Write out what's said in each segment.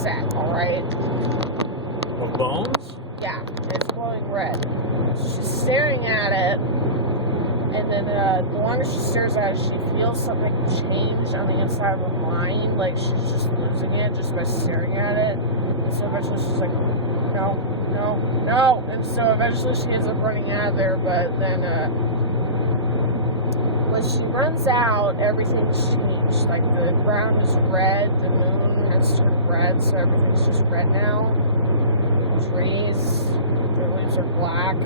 set, alright? Of bones? Yeah, it's glowing red. She's staring at it, and then the longer she stares at it, she feels something change on the inside of her mind, like she's just losing it just by staring at it. And so eventually she's like, no, no, no. And so eventually she ends up running out of there, but then when she runs out, everything's changed. Like the ground is red, the moon has turned red, so everything's just red now. Trees, their leaves are black,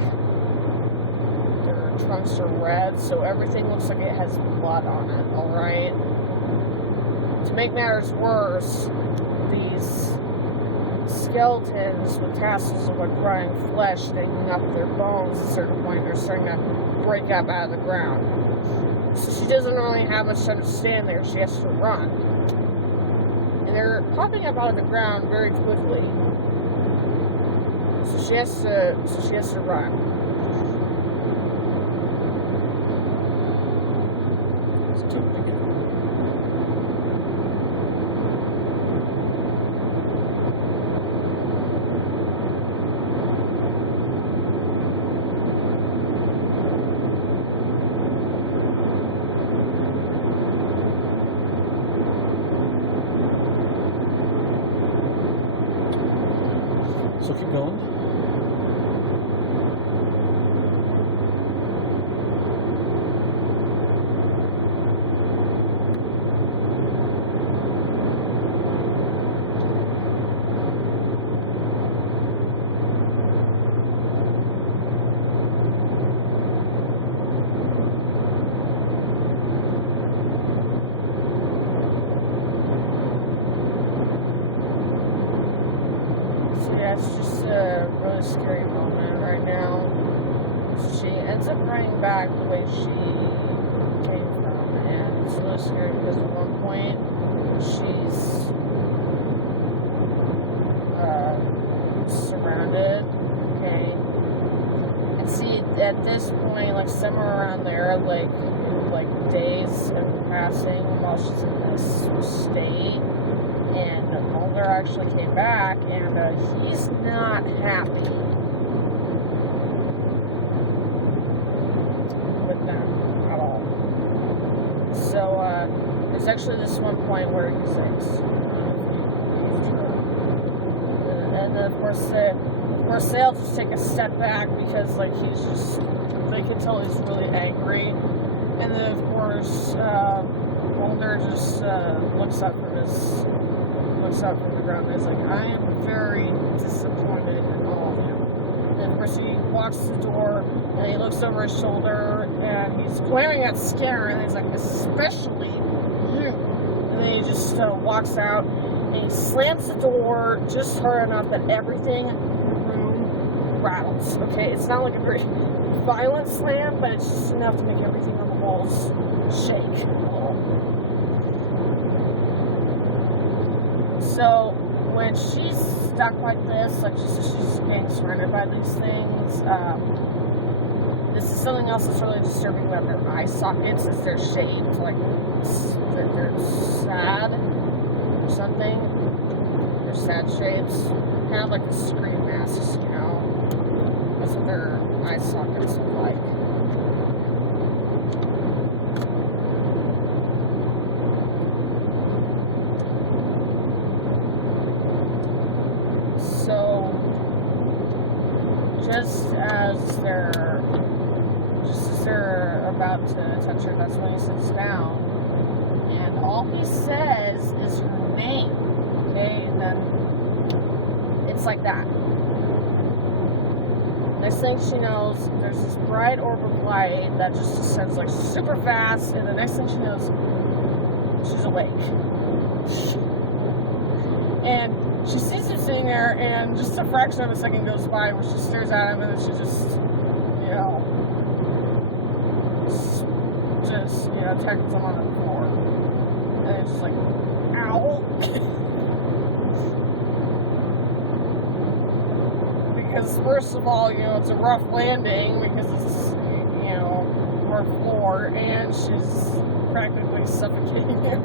their trunks are red, so everything looks like it has blood on it, alright? To make matters worse, these skeletons with tassels of like rotting flesh digging up their bones at a certain point, they're starting to break up out of the ground. So she doesn't really have much time to stand there, she has to run. And they're popping up out of the ground very quickly. So she has to run. Let's do it again. So keep going. It's just a really scary moment right now. She ends up running back the way she came from, and it's really scary because at one point she's surrounded, okay? And see, at this point, like somewhere around there, like days have been passing while she's in this state. And Mulder actually came back, and he's not happy with them at all. So there's actually this one point where he's like, and then of course they all just take a step back because like he's just, they can tell he's really angry. And then of course Mulder just looks up from the ground and is like, I am very disappointed in all of you. And of course he walks to the door and he looks over his shoulder and he's pointing at Skinner and he's like, especially you. And then he just walks out and he slams the door just hard enough that everything in the room rattles. Okay, it's not like a very violent slam, but it's just enough to make everything on the walls shake. So when she's stuck like this, like she's getting surrounded by these things, this is something else that's really disturbing about their eye sockets, is they're shaped like they're sad or something. They're sad shapes, kind of like the scream masks, you know. That's what their eye sockets look like. So, just as they're about to touch her, that's when he sits down, and all he says is her name, okay, and then it's like that. Next thing she knows, there's this bright orb of light that just descends like super fast, and the next thing she knows, she's awake. And she sees him sitting there, and just a fraction of a second goes by where she stares at him, and then she just, tackles him on the floor. And it's just like, ow. Because first of all, it's a rough landing because it's, her floor, and she's practically suffocating him.